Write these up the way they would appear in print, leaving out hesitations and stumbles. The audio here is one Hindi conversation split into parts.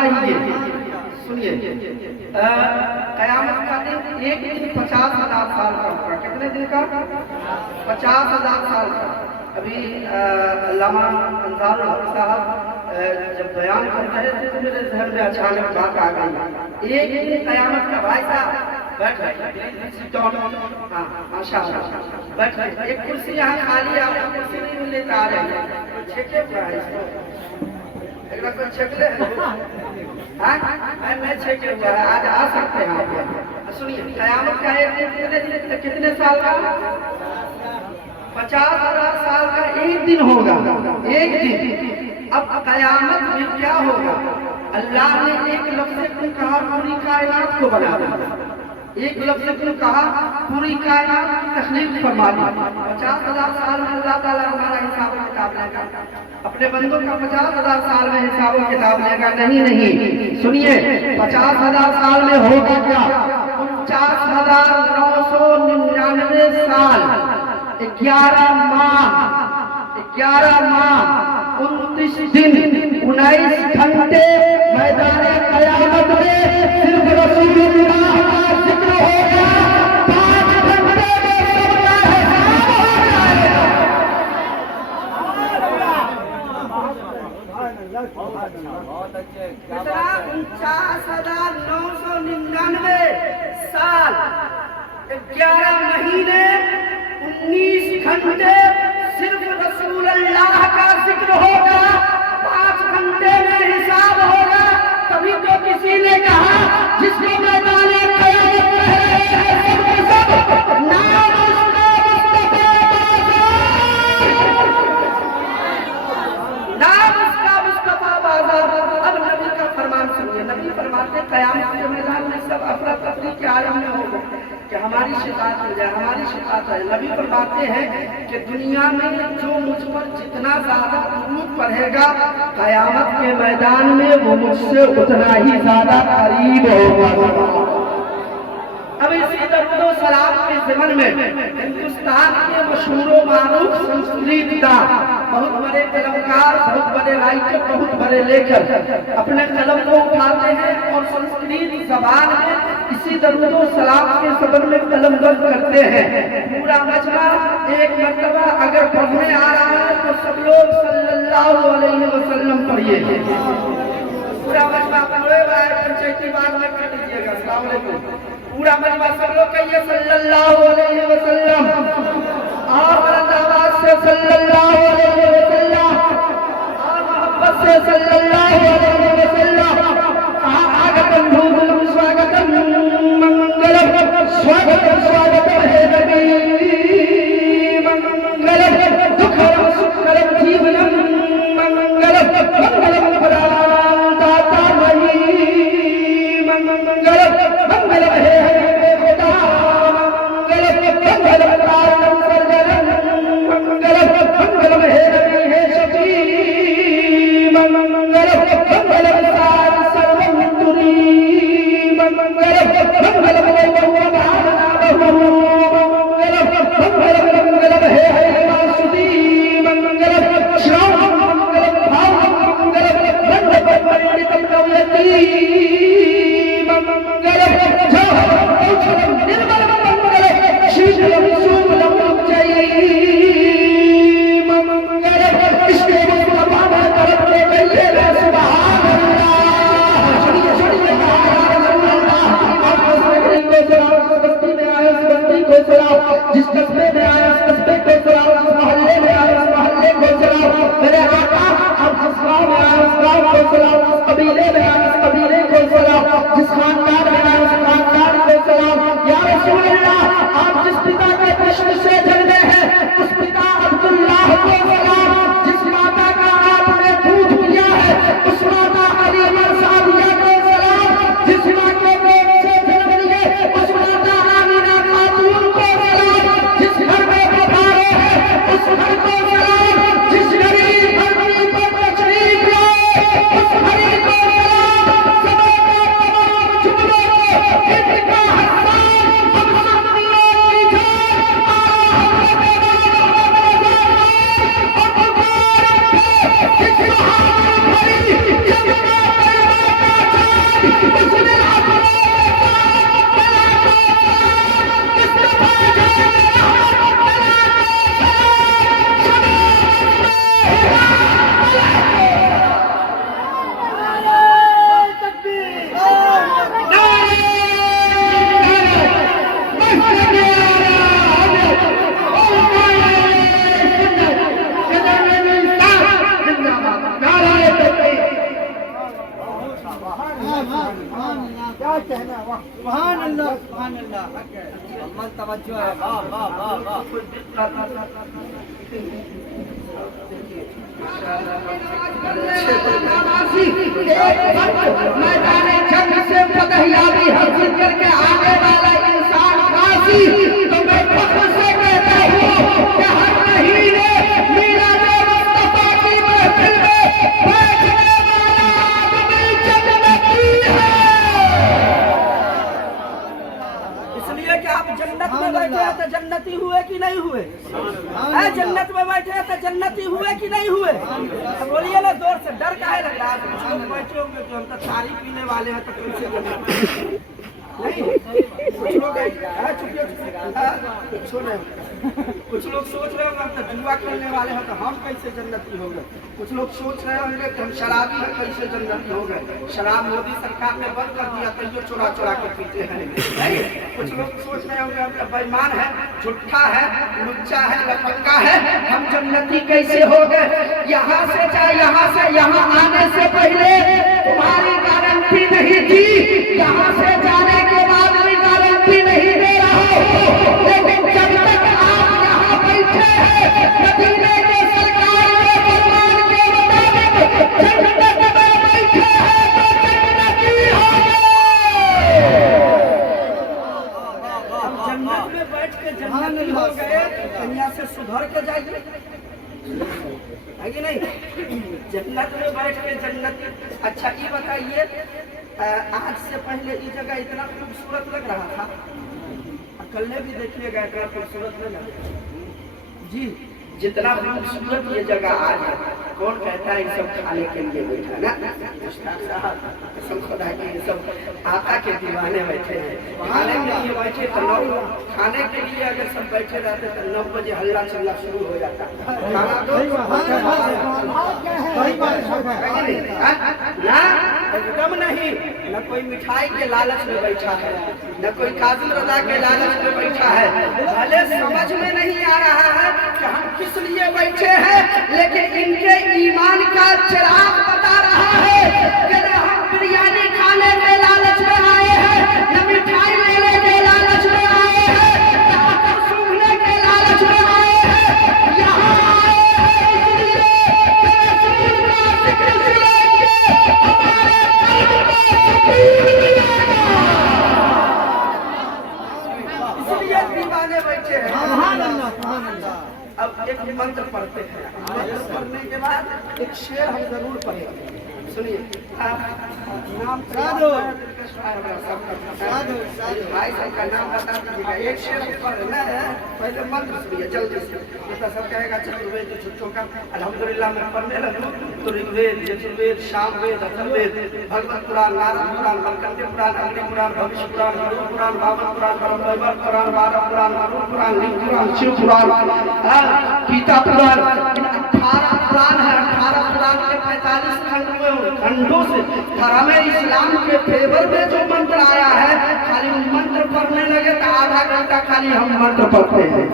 फरमाइए, सुनिए, कयामत का दिन एक दिन 50,000 साल का होगा। कितने दिन का? 50,000 साल का। अभी अल्लामा अंसारुल हक साहब जब बयान कर रहे थे तो मेरे ज़हन में अचानक बात आ गई, एक दिन कयामत का। भाई साहब बैठ, हाँ माशाअल्लाह बैठ। एक कुर्सी यहाँ खाली है, आपको कुर्सी नहीं मिलने आ रही है, छेके हुआ है इसको, एक बार छेकले मैं छेके हुआ है, आज आ सकते हैं आप। सुनिए, कयामत का एक दिन कितने साल का? 50,000 साल का एक दिन होगा, एक दिन। अब कयामत में क्या होगा? अल्लाह ने एक लफ्ज़ से कहा पूरी कायनात को बना दिया, एक लफ्ज़ से कहा पूरी कायनात की तख्लीक फरमा दी। 50,000 साल में अल्लाह ताला हमारा हिसाब किताब लेगा, अपने बंदों का 50,000 साल में हिसाब किताब लेगा? नहीं नहीं, सुनिए, 50,000 साल में होगा क्या? 49,999 साल, 11 माह, 29 दिन, 19 घंटे मैदान कयामत में सिर्फ रसूलुल्लाह का जिक्र होगा। 5 घंटे में सबका हिसाब हो जाएगा। कितना? 49,999 साल, 11 महीने, 19 घंटे सिर्फ रसूलुल्लाह का जिक्र होगा। 5 घंटे में हिसाब होगा। तभी तो किसी ने कहा जिसको मैदान कयामत में सब नाम उसका मुस्तफा बाज़ार, नाम उसका मुस्तफा बाज़ार। अब नबी का फरमान सुनिए, नबी फरमाते कयामत के मैदान में सब अफरा तफरी के आलम में होगा कि हमारी शिकायत हो जाए, हमारी शिकायत है। नबी फरमाते हैं कि दुनिया में जो मुझ पर जितना ज्यादा दुरूद पढ़ेगा, कयामत के मैदान में वो मुझसे उतना ही ज्यादा करीब होगा। अब इसी दरूद सलाम के ज़मन में हिंदुस्तान के मशहूर मारूफ संस्कृतदान, बहुत बड़े कलमकार, बहुत बड़े राइटर, बहुत बड़े लेखक अपने कलम को उठाते हैं और संस्कृत जबान में इसी दरूद सलाम के ज़मन में कलमबंद करते हैं। पूरा मजमा एक मरतबा अगर पढ़ने आ रहा है तो सब लोग सल्लल्लाहु अलैहि वसल्लम पढ़िए। पूरा मजमा पढ़े, पंचायती बात में कर दीजिएगा। अस्सलाम वालेकुम। पूरा मजमा सब लोग कहिए सल्लल्लाहु अलैहि वसल्लम, और बुलंद आवाज से सल्लल्लाहु अलैहि वसल्लम, और मोहब्बत से सल्लल्लाहु अलैहि वसल्लम। आगतम भूगुलम स्वागतम मंगलम, स्वागतम स्वागतम हे नबी मंगलम, दुखम सुखम जीवनम मंगलम, मंगलम प्राणदाता मही मंगलम, मंगलम हे खुदा मंगलम, मंगलम कारणम सर्जनम मंगलम, मंगलम हे नबी हे शफी मंगलम, मंगलम सार सर्वम तुरी मंगलम, मंगलम मंगलम, मंगलम मंगलम हे वासुदी मंगलम, श्रवण मंगलम भाव मंगलम, मंगलम पंडितम नवयती मंगलम, जौहरम औषधम निर्मलम मंगलम, शीतलम सूलम जयी मंगलम। इसके मुस्तफा में करते कहिए सुभान अल्लाह। सुनिए सुनिए, बस्ती में आए उस बस्ती को चलाओ, जिस कस्बे में आए उस कस्बे को चलाओ, जिस मोहल्ले में आए उस मोहल्ले को चलाओ। मेरे आका अब जिस गाँव में आए उस गाँव को चलाओ, जिस कबीले में आए उस कबीले को चलाओ, जिस खानदान में आए उस खानदान को चलाओ। या रसूल अल्लाह, आप जिस पिता के पुष्प से जन्मे हैं उस पिता अब्दुल्लाह को सलाम। जिस माता का आपने दूध पिया है उस माता अलीमा सादिया को सलाम। जिस माँ के पेट से जन्म लिए उस माता आमिना खातून को सलाम। जिस घर में पधारे हैं उस घर को सलाम। जिस गरीब आदमी पर तशरीफ लाए उस घड़ी को सलाम। समय का तमाम जुमलों क्या कहना, वाह सुभान अल्लाह सुभान अल्लाह। मन तवज्जो है, वाह वाह वाह वाह। मैदान जंग से फतहयाबी हासिल करके आने वाला इंसान काशी, तो मैं फख्र से कहता हूँ कि हर महीने मीराज मुस्तफा की महफिल में बैठने वाला आदमी जन्नती है। इसलिए कि आप जन्नत में बैठे हैं तो जन्नती हुए कि नहीं हुए? जन्नत में बैठे हैं तो जन्नती हुए कि नहीं हुए? बोलिए ना जोर से, डर काहे लग रहा है? कुछ लोग बैठे होंगे कि हम तो तारी पीने वाले हैं तो कैसे जन्नत नहीं? कुछ लोग कुछ लोग सोच रहे होंगे हम तो जुआ खेलने वाले हैं तो हम कैसे जन्नती हो गए। कुछ लोग सोच रहे होंगे कि हम शराबी हैं कैसे जन्नती हो गए। शराब मोदी सरकार ने बंद कर दिया तो ये चोरा चोरा के पीते हैं नहीं। कुछ लोग सोच रहे होंगे हम तो बेईमान है, झूठा है, लुच्चा है, लफंगा है, हम जन्नती कैसे हो गए। यहाँ से यहाँ आने से पहले तुम्हारी गारंटी नहीं थी, यहाँ से जाने के बाद भी गारंटी नहीं दे रहा हूँ। लेकिन जब तक आप यहाँ बैठे हैं मदीने के सरकार के फरमान के मुताबिक जन्नत में बैठे हैं तो जन्नती हो गए। हम जन्नत में बैठ के जन्नती हो गए, दुनिया से सुधर के जाइए है कि नहीं? जन्नत में बैठ के जन्नती। अच्छा ये बताइए, आज से पहले ये जगह इतना खूबसूरत लग रहा था? कल भी देखिएगा इतना खूबसूरत नहीं लगा जी, जितना खूबसूरत ये जगह आज है। कौन कहता है ये सब खाने के लिए बैठा ना? मुश्ताक साहब कसम खुदा की ये सब आका के दीवाने बैठे हैं। खाने के लिए बैठे तो 9, खाने के लिए अगर सब बैठे रहते तो 9 बजे हल्ला चलना शुरू हो जाता। खाना दो ना एकदम नहीं। न कोई मिठाई के लालच में बैठा है, न कोई काजुल रजा के लालच में बैठा है। भले समझ में नहीं आ रहा है कि हम किस लिए बैठे हैं, लेकिन इनके ईमान का चिराग बता रहा है कि न हम बिरयानी खाने के लालच में आए हैं, न मिठाई लेने के लालच में आए हैं, न आकर सूंघने के लालच में आए हैं। यहाँ आए हैं इसलिए कि रसूल का जिक्र सुनेंगे, हमारे कल्ब में सुकून मिलेगा। इसलिए दीवाने बैठे हैं। सुभान अल्लाह सुभान अल्लाह। अब एक मंत्र पढ़ते हैं, मंत्र पढ़ने के बाद एक शेर हम जरूर पढ़ेंगे। सुनिए, नाम भाई साहब का नाम बता दीजिएगा। एक शेर पढ़ना है, पहले मंत्र सुनिए जल्दी से। तो सब कहेगा चतुर्वेद छुट्टों का अल्हम्दुलिल्लाह मैं पढ़ने लगूँ तो ऋग्वेद, यजुर्वेद, सामवेद, अथर्ववेद, भगवत पुराण, नारद पुराण, मार्कंडेय पुराण, अग्नि पुराण, भविष्य पुराण, गरुड़ पुराण, वामन पुराण, ब्रह्मवैवर्त पुराण, वारा पुराण, वरुण पुराण, लिंग पुराण, शिव पुराण, गीता पुराण, 18 पुराण है। 18 पुराण के 45 खंडों से धर्म इस्लाम के फेवर में जो मंत्र आया है, खाली मंत्र पढ़ने लगे तो आधा घंटा खाली हम मंत्र पढ़ते हैं।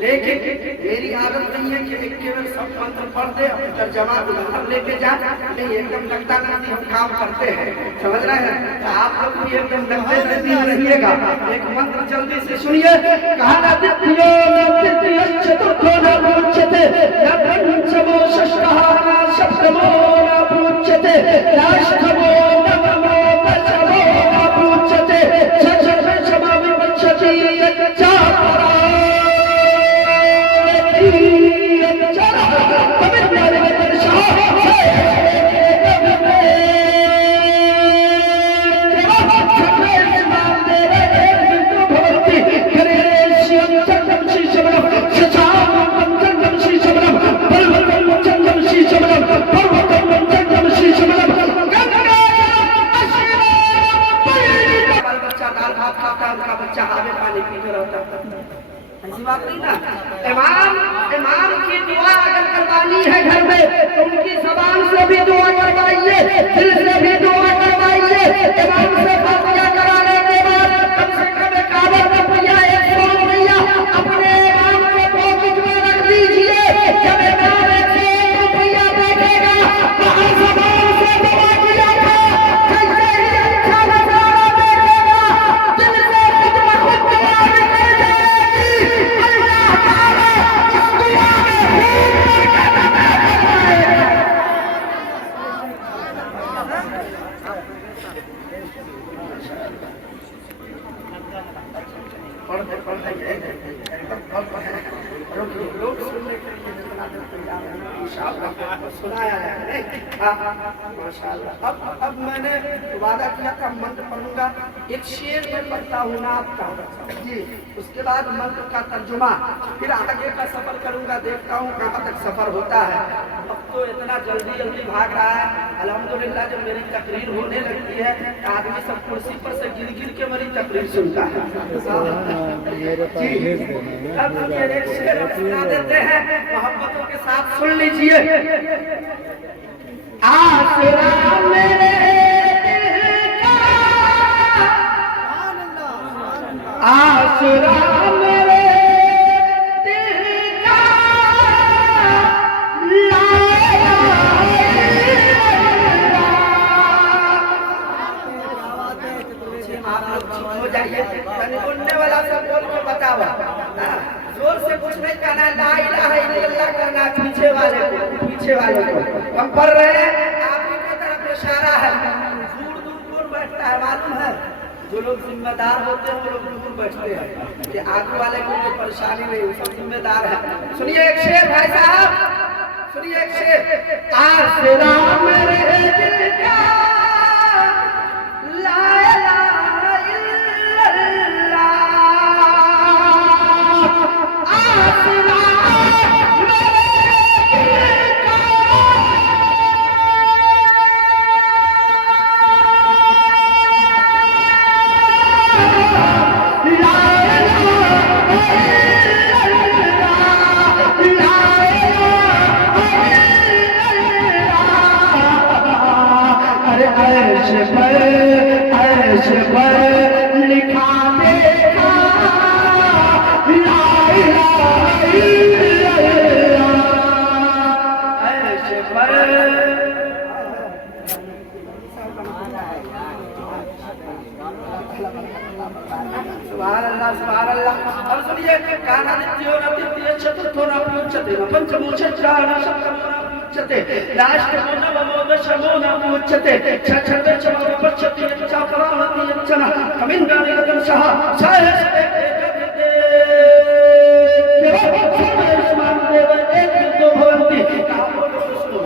लेकिन मेरी आदत नहीं है कि एक केवल सब मंत्र पढ़ दे और तर्जमा उदाहरण लेके जा, नहीं एकदम लगता नहीं हम काम करते हैं, समझ रहे हैं? तो आप लोग भी एकदम लगते रहिएगा। एक मंत्र जल्दी से सुनिए। कहा ना दित्यो न तृतीय चतुर्थो न पूज्यते, न पंचमो षष्ठः न सप्तमो न पूज्यते, न अष्टमो नवमो दशमो न पूज्यते, षष्ठम विपश्यति यच्चापरा ऐसी बात नहीं ना। इमाम की दुआ अगर करवानी है घर में तो उनकी जबान से भी दुआ करवाइए, दिल से भी दुआ करवाइए। इमाम से फातिहा कराने के बाद कम से कम 51 रुपया 100 रुपया अपने इमाम के पॉकेट में रख दीजिए। जब इमाम 1 रुपया देखेगा तो हर जबान से दुआ किया था, जैसे ही अच्छा सुनाया जाए नहीं? माशाअल्लाह। अब मैंने वादा किया था मंत्र पढ़ूंगा, एक शेर में पढ़ता हूँ ना आपका जी, उसके बाद मंत्र का तर्जुमा, फिर आगे का सफर करूंगा, देखता हूँ कहाँ तक सफर होता है। अब तो इतना जल्दी जल्दी भाग रहा है अल्हम्दुलिल्लाह। जब मेरी तकरीर होने लगती है आदमी सब कुर्सी पर से गिर गिर के मेरी तकरीर सुनता है जी। अब एक शेर सुना देते हैं, मोहब्बतों के साथ सुन लीजिए। आसरा मेरे दिल का, आसरा मेरे दिल का, हो जाइए बोलने वाला सब बोल के बताओ, जोर से कुछ नहीं कहना, ला इलाहा इल्लल्लाह करना पीछे वाले को। हम पढ़ रहे हैं, आपकी की तरफ इशारा है। दूर दूर कौन बैठता है मालूम है? जो लोग जिम्मेदार होते हैं वो लोग दूर बैठते हैं, कि आगे वाले को कोई परेशानी नहीं, वो सब जिम्मेदार है। सुनिए एक शेर भाई साहब, सुनिए एक शेर। आसरा मेरे दिल का, ला इलाहा इल्लल्लाह, आसरा अर्श पर लिखा देखा, ला इलाहा इल्लल्लाह, अर्श पर। सुभान अल्लाह, सुभान अल्लाह। अब सुनिए, काना नित्यो न द्वितीय चतुर्थो न प्युच्यते न पंचमो षष्ठः न सप्तमो न प्युच्यते, राष्ट्रमो नवमो दशमो न प्युच्यते, षष्ठः चमो पश्यति यच्च पराणति यच्चन कमिन्द्राणि गतं सह सहस्ते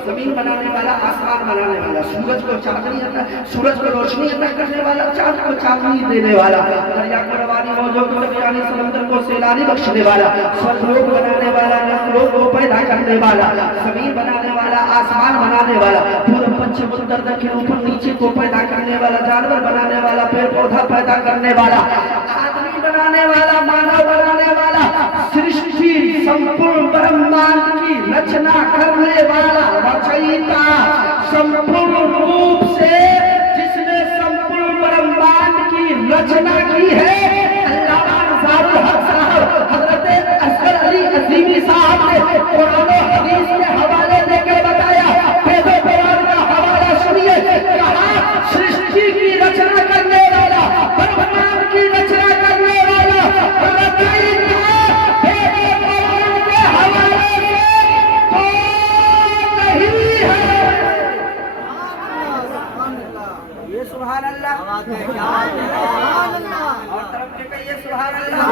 जमीन बनाने वाला, आसमान बनाने वाला, सूरज को चांदनी अता, सूरज को रोशनी अता करने वाला, चांद को चांदनी देने वाला, दरिया को रवानी, मौजों को दरियानी, समंदर को सैलानी बख्शने वाला, स्वर्गलोक बनाने वाला, नरकलोक को पैदा करने वाला, जमीन बनाने वाला, आसमान बनाने वाला, पूर्व पश्चिम उत्तर दक्षिण ऊपर नीचे को पैदा करने वाला, जानवर बनाने वाला, पेड़ पौधा पैदा करने वाला, आदमी बनाने वाला, मानव बनाने वाला, सृष्टि संपूर्ण ब्रह्मांड की रचना करने वाला, रचयिता, संपूर्ण रूप से जिसने संपूर्ण ब्रह्मांड की रचना की है, अल्लामा ज़ारुल हक साहब हजरत असगर अली अज़ीमी साहब ने कुरान और हदीस के हवाले देकर बताया। वेदों कुरान का हवाला सुनिए, कहा सृष्टि की रचना करने वाला, ब्रह्मांड की रचना करने वाला, रचयिता, वेदों कुरान के हवाले से तो नहीं है। ये सुभान अल्लाह, और तरफ से कहिए सुभान अल्लाह।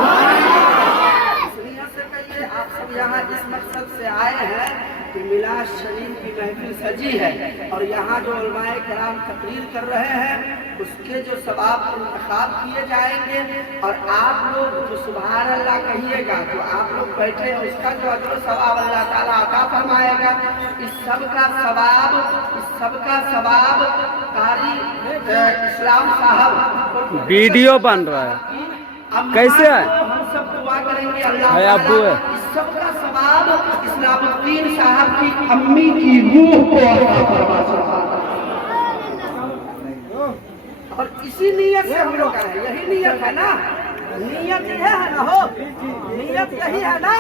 दुनिया से कहिए, आप सब यहाँ इस मकसद से आए हैं कि मिलाद शरीफ की महफिल सजी है और यहाँ जो उलमाए किराम तकरीर कर रहे हैं उसके जो सवाब इंतखाब किए जाएंगे, और आप लोग जो सुभान अल्लाह कहिएगा, जो आप लोग बैठे हैं उसका जो अजर सवाब अल्लाह ताला अता फरमाएगा। इस सब का सवाब कारी इस्लाम साहब वीडियो बन रहा है, कैसे है? हम सब दुआ करेंगे अल्लाह है अब्बू है। इस सब का सवाब इस्लामुद्दीन साहब की अम्मी की रूह को अता फरमा। और इसी नियत से हम लोग आए, यही नियत है ना, नियत यही है ना, हो नियत यही है ना।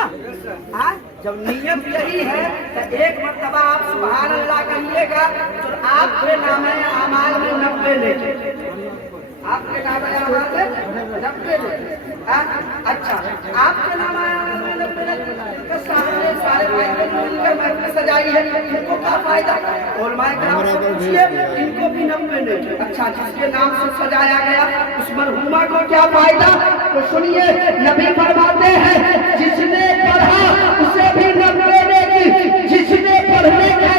हाँ, जब नियत यही है तो एक मर्तबा आप सुभान अल्लाह कहिएगा तो आपके नामे अमाल में 90 लेके, आपके नामे अमाल में 90 लेके। अच्छा, आपके नामे अमाल में 90 लेके सामने सारे भाई बहन मिलकर महफिल सजाई है, इनको क्या फायदा? उलमाए किराम से पूछिए, इनको भी 90 लेके। अच्छा, जिसके नाम से सजाया गया उस मरहुमा को क्या फायदा? तो सुनिए, नबी फरमाते हैं जिसने पढ़ा उसे भी 90 लेगी, जिसने पढ़ने का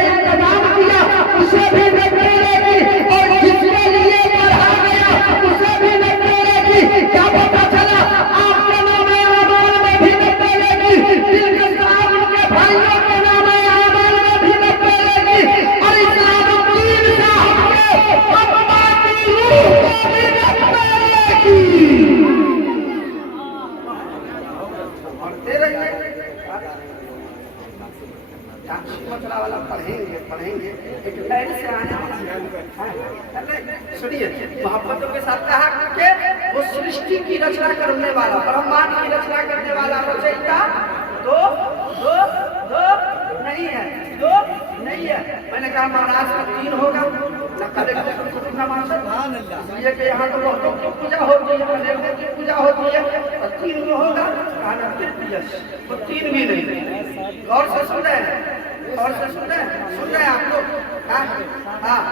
सुनिए, मोहब्बतों के साथ कहा कि वो सृष्टि की रचना करने वाला, ब्रह्मांड की रचना करने वाला रचयिता दो दो दो नहीं है, दो नहीं है। मैंने कहा महाराज का तीन होगा, इसलिए कि यहाँ तो बहुतों की पूजा होती है, अनेकों की पूजा होती है, और तीन में होगा वो तीन भी नहीं। गौर से सुन रहे हैं, गौर से सुन रहे हैं आप लोग? हाँ,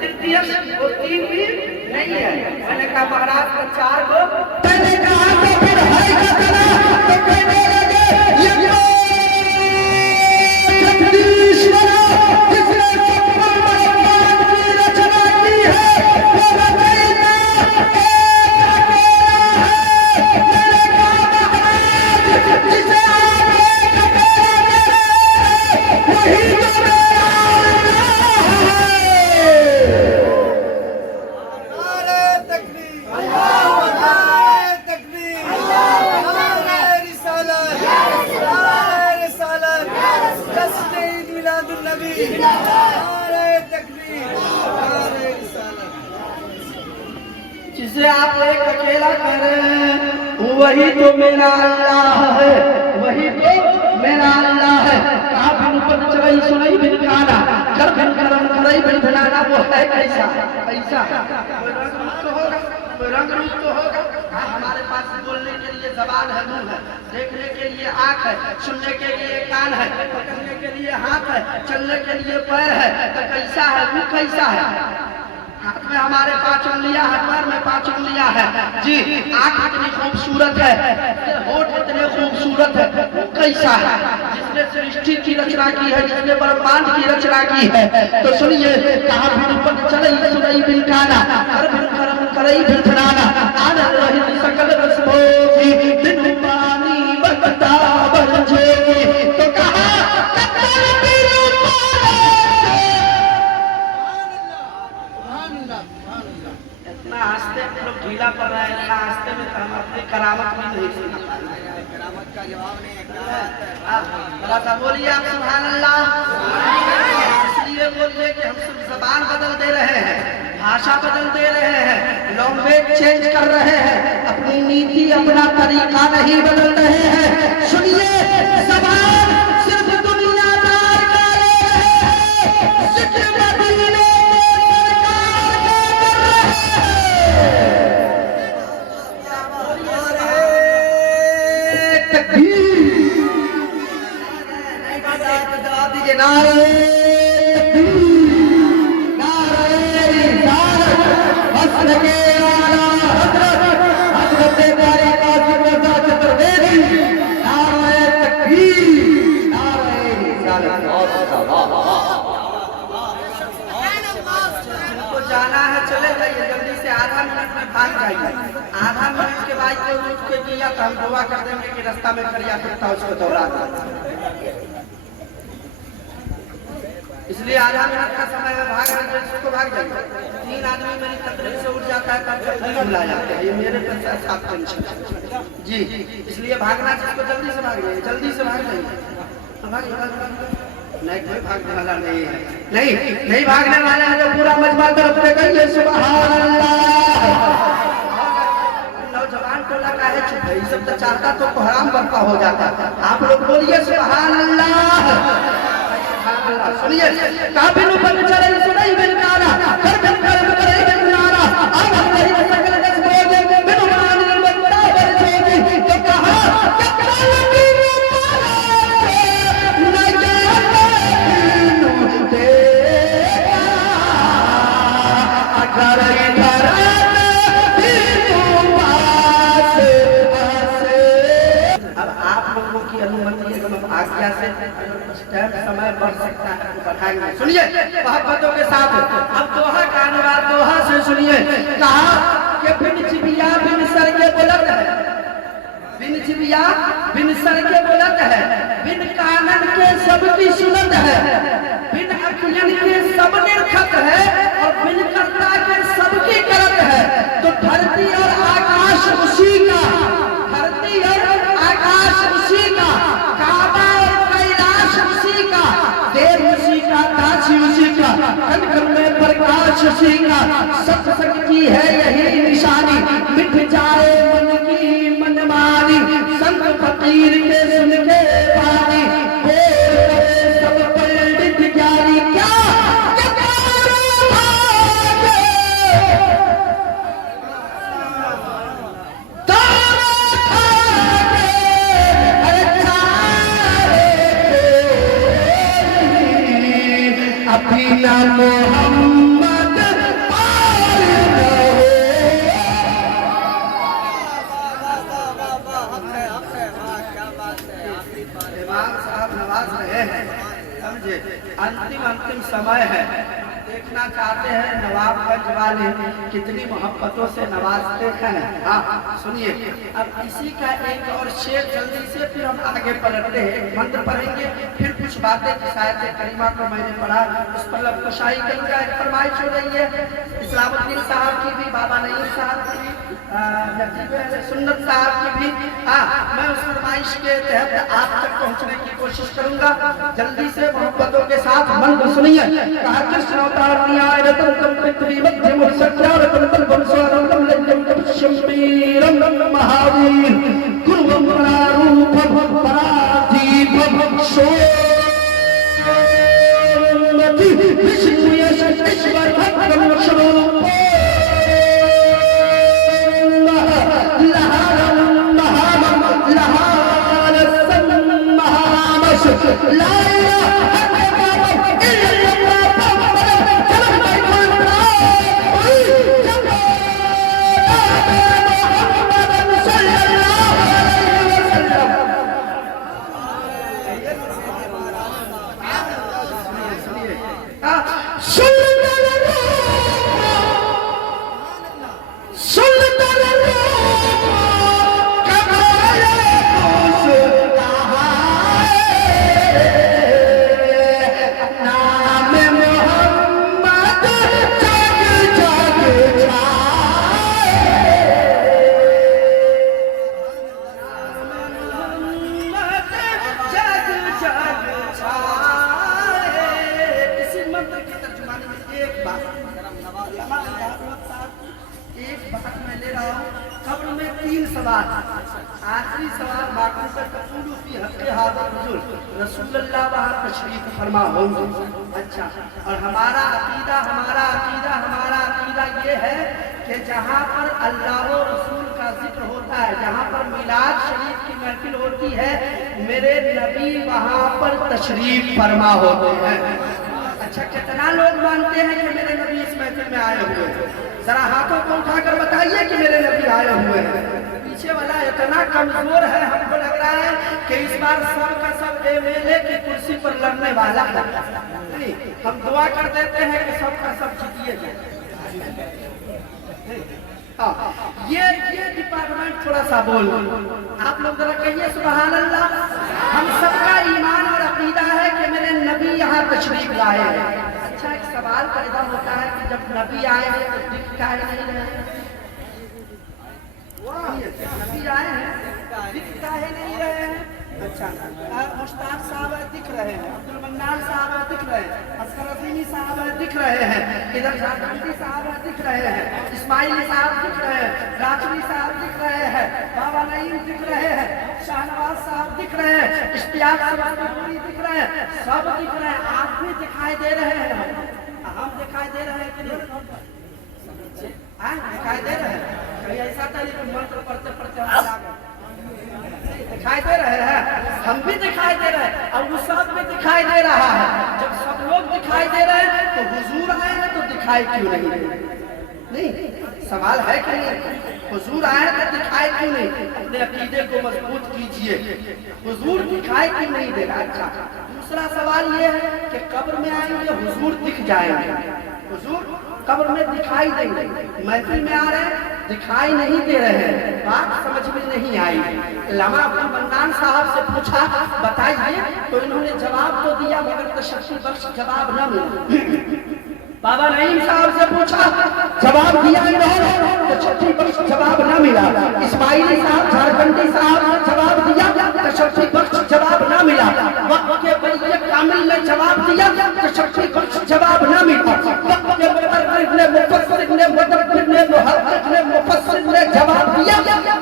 तृतीय वो तीन भी नहीं है। मैंने कहा महाराज का चार को, मैंने कहा तो फिर है का करा तो कहने लगे ये जगदीश्वर जिसने ब्रह्मांड की रचना की है वो रचयिता मैंने कहा महाराज जिसे आप वही तो जिसे आप एक अकेला करें वही तो मेरा अल्लाह है, वही तो मेरा अल्लाह है। आप ऊपर चढ़ाई सुनाई बिन खाना कर बिन करम कराई बिन बनाना, वो है कैसा कैसा? कोई रंग रूप तो होगा। हमारे पास बोलने के लिए जबान है, मुंह है, देखने के लिए आंख है, सुनने के लिए कान है, पकड़ने के लिए हाथ है, चलने के लिए पैर है, तो कैसा है वो? कैसा है? हाथ में हमारे 5 उंगलियां है, पैर में 5 उंगलियां है जी, आंख इतनी खूबसूरत है, होठ इतने खूबसूरत है, वो कैसा है? जिसने सृष्टि की रचना की है, जिसने ब्रह्मांड की रचना की है। तो सुनिए, कहा बिन पद चलई सुनई बिन काना कर बिन करम करई बिन धनाना आनंद रहित सकल रस भोगी बिन पानी बरता बरजेगी। तो कहा इतना हंसते हम लोग ढीला पड़ रहा है, इतना हंसते में तो हम अपनी करामत भी नहीं सुना। करामत का जवाब नहीं है, क्या बड़ा सा बोलिए आप सुभान अल्लाह। इसलिए बोलिए कि हम सब जबान बदल दे रहे हैं, भाषा बदल दे रहे हैं, लैंग्वेज चेंज कर रहे हैं, अपनी नीति अपना तरीका नहीं बदल रहे हैं। सुनिए, जबान सिर्फ दुनियादार का ले रहे हैं, जिक्र मदीने जाना है चले जाइए जल्दी से, आधा मिनट में भाग जाइए। आधा मिनट के बाद कोई उठ के किया तो हम दुआ कर देंगे कि रास्ता में खड़िया कुत्ता उसको दौड़ा दें। इसलिए आधा मिनट का समय में भाग रहे उसको भाग जाइए। 3 आदमी मेरी तकलीफ से उठ जाता है तब ला जाते हैं, ये मेरे पर साफ टेंशन जी। इसलिए भागना जिसको जल्दी से भाग जाइए, जल्दी से भाग जाइए। नहीं कोई भागने वाला नहीं है, नहीं भागने वाला है जो पूरा मजमा तरफ से कहिए सुभान अल्लाह। नौजवान टोला का है चुप है, सब तो चाहता तो कोहराम बर्पा हो जाता। आप लोग बोलिए सुभान अल्लाह। सुनिए, काबिल पर चले सुनाई बिन गाना कर बिन करम करे बिन नारा आवाज नहीं सकल दस बोले बिन मान बंदा बरसेगी। तो कहा आज्ञा से समय बढ़ सकता है तो बढ़ाएंगे। सुनिए मोहब्बतों के साथ अब दोहा का अनुवाद दोहा से सुनिए। कहा कि बिन चिबिया बिन सर के बुलंद है, बिन चिबिया बिन सर के बुलंद है, बिन कानन के सबकी सुनंद है, बिन अखियन के सब निर्खत है और बिन कर्ता के सबकी करत है। तो धरती और आकाश उसी का, धरती और आकाश उसी का, काबा और कैलाश उसी का, देव उसी का, दासी उसी का, कन कन में प्रकाश खुशी का सत्संग की है यही निशानी, मिट जाए मन की मनमानी, संत फकीर के सुन के पानी, बोल करे सब पंडित ज्ञानी, क्या अपना मोहम्मद इमाम साहब नवाज रहे हैं, समझे। अंतिम समय है, देखना चाहते हैं नवाबगंज वाले कितनी मोहब्बतों से नवाजते हैं। हाँ सुनिए, अब इसी का एक और शेर जल्दी से, फिर हम आगे पलटते हैं, एक मंत्र पढ़ेंगे, फिर कुछ बातें जिस आयत करीमा को मैंने पढ़ा उस पर लबकुशाई करूंगा। एक फरमाइश हो रही है इस्लामुद्दीन साहब की भी, बाबा नईम साहब की भी, सुन्नत साहब की भी। मैं उस फरमाइश के तहत आप तक पहुंचने की कोशिश करूंगा। जल्दी से मोहब्बतों के साथ मंत्र सुनिए। कहा कृष्ण अवतार न्याय रतन तम पृथ्वी मध्य मुसक्या रतन तम वंशवरम तम लज्जम तम शंबीरम महावीर गुरुवम परारूपम पराधीपम सोमति विष्णु यश ईश्वर भद्रम स्वरूप आखिरी सवाल बाकी रसूलुल्लाह वहाँ तशरीफ फरमा होंगे। अच्छा, और हमारा अकीदा ये है कि जहाँ पर अल्लाह और रसूल का जिक्र होता है, जहाँ पर मिलाद शरीफ की महफिल होती है, मेरे नबी वहाँ पर तशरीफ फरमा होते हैं। अच्छा, कितना लोग मानते हैं कि मेरे नबी इस महफिल में आए हुए हैं? जरा हाथों को उठाकर बताइए कि मेरे नबी आए हुए हैं। पीछे वाला इतना कमजोर है, हमको लग रहा है कि इस बार सब का सब एमएलए की कुर्सी पर लड़ने वाला है। नहीं, हम दुआ कर देते हैं कि सब का सब जीतिए जाए। ये डिपार्टमेंट थोड़ा सा बोल, आप लोग जरा कहिए सुभान अल्लाह। हम सबका ईमान और अकीदा है कि मेरे नबी यहाँ तशरीफ लाए हैं। अच्छा, एक सवाल पैदा होता है कि जब नबी आए हैं तो दिख काहे नहीं रहे? नबी आए हैं, दिख काहे नहीं रहे हैं? अच्छा, मुश्ताक साहब दिख रहे हैं, अब्दुल मन्नान साहब दिख रहे हैं, असगर अजीमी साहब दिख रहे हैं, इधर झारखंडी साहब दिख रहे हैं, इस्माइली साहब दिख रहे हैं, राजवी साहब दिख रहे हैं, बाबा नईम दिख रहे हैं, शाहनवाज साहब दिख रहे हैं, इश्तियाक साहब दिख रहे हैं, सब दिख रहे हैं। आप भी दिखाई दे रहे हैं, हम दिखाई दे रहे हैं कि नहीं? दिखाई दे रहे हैं? कहीं ऐसा था नहीं मंत्र पढ़ते पढ़ते दिखाई दे रहे हैं? हम भी दिखाई दे रहे हैं और वो सब भी दिखाई दे रहा है। जब सब लोग दिखाई दे रहे हैं तो हुजूर आए हैं तो दिखाई क्यों नहीं? सवाल है कि नहीं? हुजूर आए तो दिखाई क्यों नहीं? अपने अकीदे को मजबूत कीजिए। हुजूर दिखाई क्यों नहीं दे रहा? अच्छा, दूसरा सवाल ये है कि कब्र में आएंगे हुजूर दिख जाएंगे, हुजूर कब्र में दिखाई देंगे, महफिल में आ रहे हैं दिखाई नहीं दे रहे हैं। बात समझ में नहीं आई। अल्लामा अब्दुल मन्नान साहब से पूछा बताइए, तो इन्होंने जवाब तो दिया मगर तशक्की बख्श जवाब न मिला। बाबा नईम साहब से पूछा, जवाब दिया इन्होंने, तशक्की बख्श जवाब न मिला। इस्माइली साहब झारखंडी साहब ने जवाब दिया, तशक्की बख्श जवाब न मिला। वक्त के वली कामिल ने जवाब दिया, तशक्की बख्श जवाब न मिला। वक्त के मुबर्रिर ने मुतकब्बिर ने, मुहद्दिस ने, मुफस्सिर ने जवाब दिया,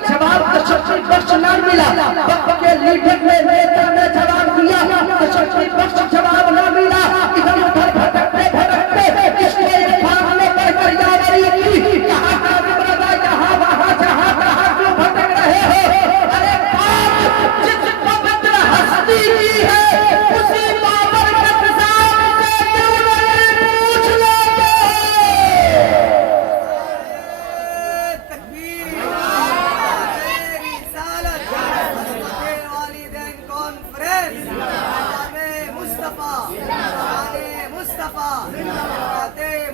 जवाब तशक्की बख्श न मिला। वक्त के लीडर ने, नेता ने जवाब दिया, तशक्की बख्श जवाब न मिला। इधर उधर भटकते भटकते इसने इरफान ने पढ़कर यावरी की, यहाँ का विमरदा यहाँ वहाँ जहाँ तहाँ क्यों भटक रहे हो? अरे बात जिस पवित्र हस्ती की है उसी बाबर के निजाम से क्यों नहीं पूछ लेते? तकबीर रिसालत वालिदैन कॉन्फ्रेंस मुस्तफा मुस्तफा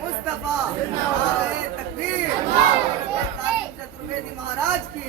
मुस्तफा तकबीर चतुर्वेदी महाराज की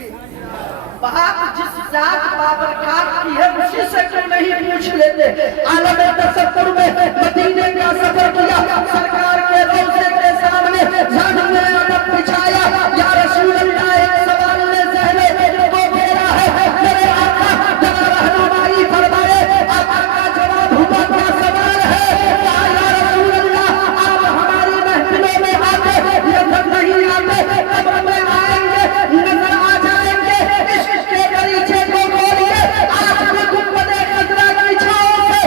बात जिस जात बाबरकार की है उसी से क्यों नहीं पूछ लेते? आलम तसव्वुर में मदीने का सफर किया, सरकार के रोज़े के सामने जान में अदब बिछाया। या रसूल अल्लाह, एक सवाल ने ज़हने में को घेरा है, मेरे आका जरा रहनुमाई फरमाए। आका का जवाब हुआ, क्या सवाल है? कहा, या रसूल अल्लाह, आप हमारी महफिलों में आते नजर नहीं आते, कब्र में आएंगे नजर आ जाएंगे। इसके गलीचे को बोलिए, आज भी गुंबदे खजरा की छाओं से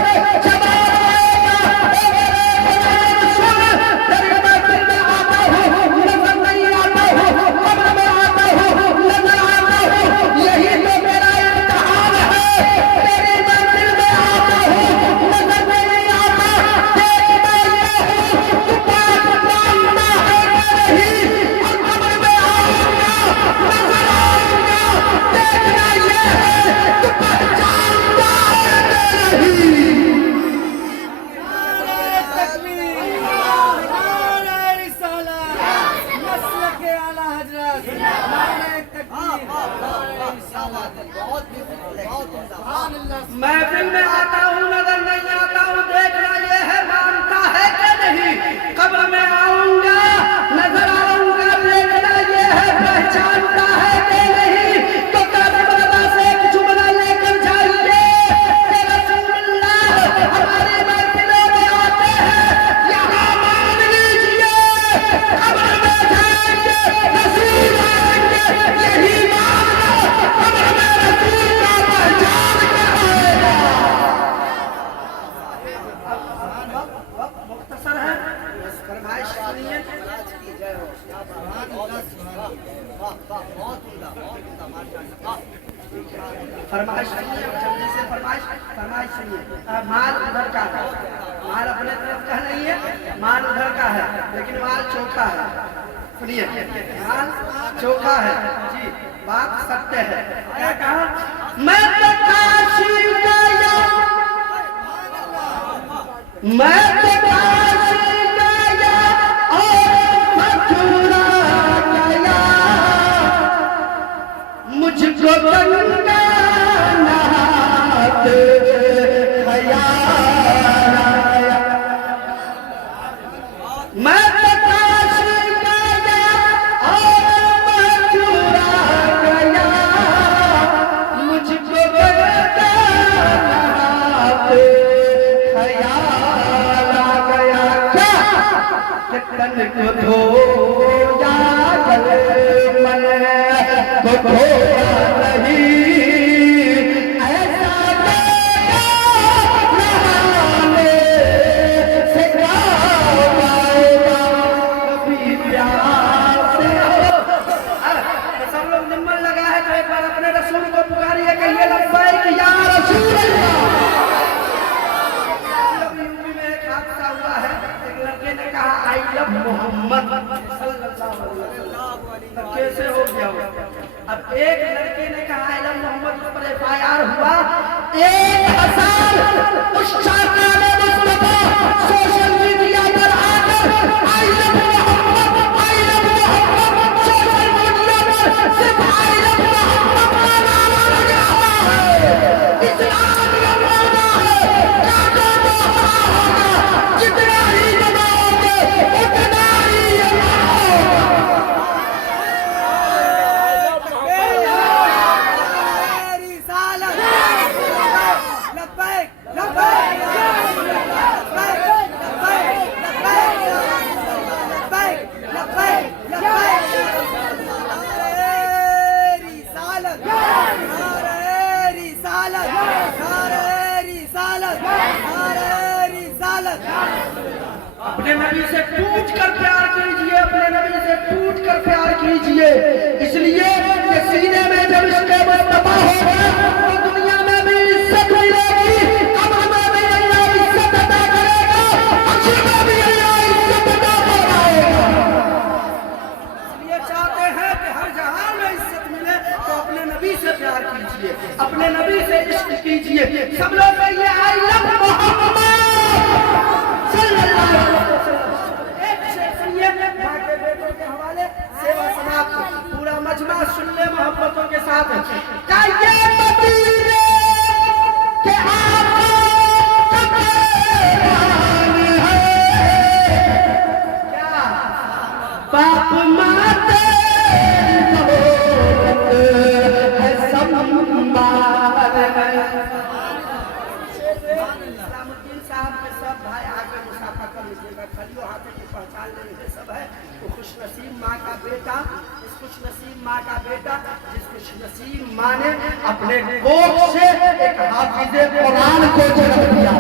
जवाब आएगा। सुन, तेरी महफिल में आता हूँ, नजर नहीं आता हूँ, कब्र में आता हूँ, नजर आता हूँ। यही तो मेरा इम्तिहान है। तेरी महफिल में आता हूँ, नजर नहीं आता, देखता ये हूँ तू बात मानता है कि नहीं, और कब्र में आऊंगा, नजर आऊंगा, देखना ये है तू पहचानता है कि नहीं। महफिल में आता हूँ, नजर नहीं आता हूँ, देखना ये है मानता है कि नहीं। कब्र में आऊंगा, नजर आऊंगा, देखना ये है पहचानता है कि नहीं। तो काज़िम से एक जुमला लेकर जाइए कि रसूलुल्लाह हमारी महफिलों में आते हैं, यहाँ मान लीजिए कब्र में जाएंगे, रसूल आएंगे, यही मानना, कब्र में रसूल का पहचान कर आएगा। मुख्तसर है, बस फरमाइश सुनिए। फरमाइश सुनिए, जल्दी से फरमाइश सुनिए। माल उधर का है, माल अपने तरफ का नहीं है, माल उधर का है, लेकिन माल चोखा है। सुनिए, माल चोखा है जी, बात सत्य है। क्या कहा? मैं तो काशी गया, मैं तो काशी गया और मथुरा गया, मुझको गंगा नहाते ख्याल आया। मैं तो काशी गया और मथुरा गया, मुझको गंगा नहाते ख्याल आ गया। क्या कि तन को धोया गले मन को धोया नहीं, ऐसा नहाने से क्या पाएगा कभी प्यार से। सब लोग नंबर लगा है तो एक बार अपने रसूल को पुकारिए, कहिए लब्बैक या रसूल अल्लाह। यूपी में एक हादसा हुआ है, एक लड़के ने कहा आई लव मोहम्मद सल्लल्लाहु अलैहि वसल्लम। तब कैसे हो गया वो? अब एक लड़के ने कहा आई लव मोहम्मद, उस पर FIR हुआ। 1 साल उस शाकाने मुस्तफा सोशल मीडिया पर आकर I love Mohammad social media पर सिर्फ आई लव मोहम्मद का नारा लगा हुआ है। इस्लाम यमूना है, काटो तो हरा होगा, जितना ही दबाओगे उतना ही यमा होगा। रिसालत लब्बैक लब्बैक लब्बैक कीजिए, इसलिए कि सीने में जब इश्क़ मुस्तफा होगा तो दुनिया में भी इज्जत मिलेगी, कब्र में भी अल्लाह इज्जत अता करेगा, हश्र में भी अल्लाह इज्जत अता फरमाएगा। इसलिए चाहते हैं कि हर जहां में इज्जत मिले तो अपने नबी से प्यार कीजिए, अपने नबी से इश्क कीजिए। सब लोग कहिए आई लव मोहम्मद सल्लल्लाहु अलैहि वसल्लम। एक शेर सुनिए मां के बेटों के हवाले, सेवा समाप्त। पूरा मजमा सुन ले मोहब्बतों के साथ। कहिए मदीने के आका का पैगाम है, क्या बाप माते इस्लामुद्दीन साहब के सब भाई आगे मुसाफा कर लीजिएगा, खलियो हाथों की पहचान लेंगे सब है। वो खुशनसीब माँ का बेटा, इस खुशनसीब माँ का बेटा जिस खुशनसीब माँ ने अपने कोख से एक हाफिज़े कुरान को जन्म दिया,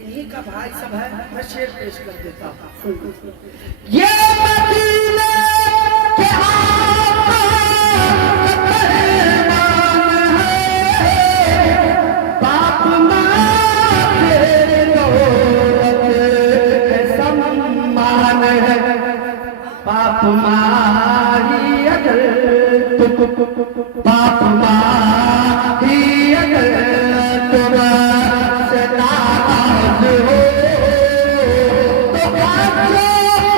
इन्हीं का भाई सब है। मैं शेर पेश कर देता हूँ। ये मदीने के आका बाप माही अगर बाप माही अगर तुम से नाराज हो तो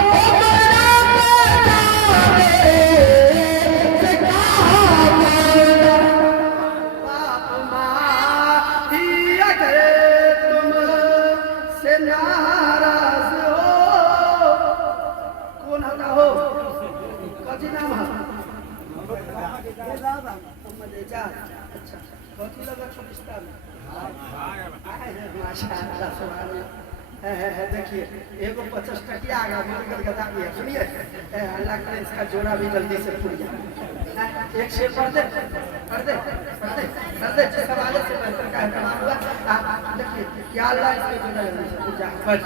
बाप माही अगर तुम से नाराज हो, कौन होता हो कौन नाम है? अच्छा कौन लगा छोटा माशाअल्लाह सुभान अल्लाह। देखिए एगो 50 टकिया आ गया, मेरे गदा दिया। सुनिए अल्लाह करे इसका जोड़ा भी जल्दी से फूट जाए। एक शेर पढ़ दे पढ़ दे पढ़ दे पढ़ दे, जिस हवाले से बेहतर का एहतमाम हुआ। देखिए या अल्लाह इसका जोड़ा जल्दी से फूट जाए। पढ़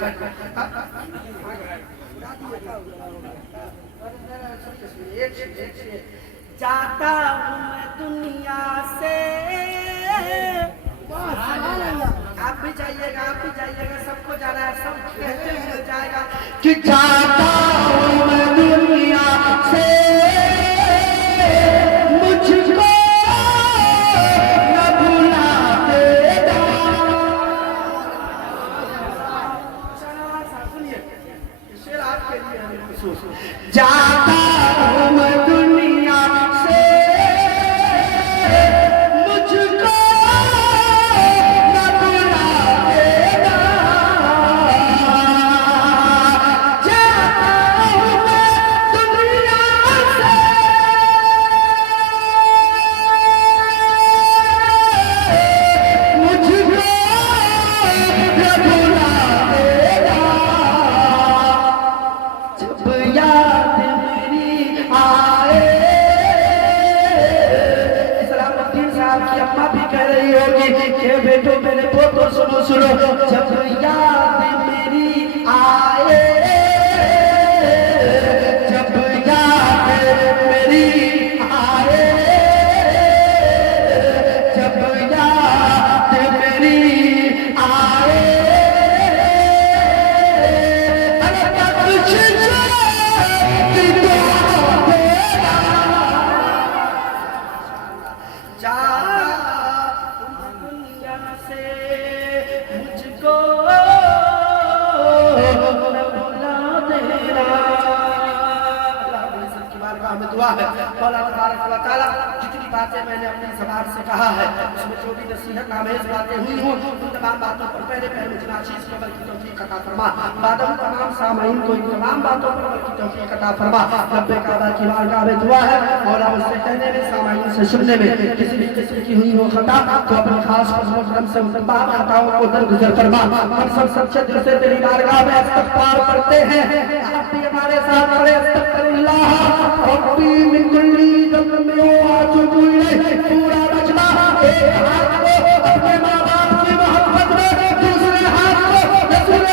जाता हूँ मैं दुनिया से, आप भी जाइएगा, आप भी जाइएगा, सबको जाना है, सब कहते हुए जाएगा कि जाता हूँ मैं दुनिया से, मुझको न भुला देना। सुनिए शेर आपके लिए है महसूस। जाता हूँ मैं दुनिया से, मुझको न भुला देना। जाता हूँ मैं दुनिया से, मुझको न भुला देना। जब याद मेरी आए, इस्लामुद्दीन साहब की अम्मा भी कह रही होगी कि बेटो मेरे पोतो सुनो सुनो, जब याद मेरी आए, जब याद मेरी आए, जब याद मेरी आए, दुनिया से मुझको न भुला देना। अल्लाह की बारगाह में दुआ है, मौला तबारक व तआला जितनी बातें मैंने अपनी ज़बान से कहा है, उसमें जो भी नसीहत आमेज़ बातें हुई हों, उन तमाम बातों पर पहले पहले नाचीज़ को अमल की तौफीक अता फरमा। बादम तमाम सामाईन को इन तमाम बातों पर अमल की तौफीक अता फरमा। रब्बे काबा की बारगाह में दुआ है, मौला मुझसे कहने में, सामाईन से सुनने में किसी भी किस्म की हुई हो खता तो अपने खास फज़ल करम से उन तमाम खताओं को दरगुजर फरमा। हम सब सच्चे दिल से तेरी बारगाह में इस्तग़फ़ार करते हैं। आप भी हमारे साथ पढ़े अस्तग़फिरुल्लाह रब्बी मिन कुल्ली ज़ंबिन व अतूबु इलैह। पूरा मजमा एक हाथ को अपने माँ बाप की मोहब्बत में, दूसरे हाथ को रसूल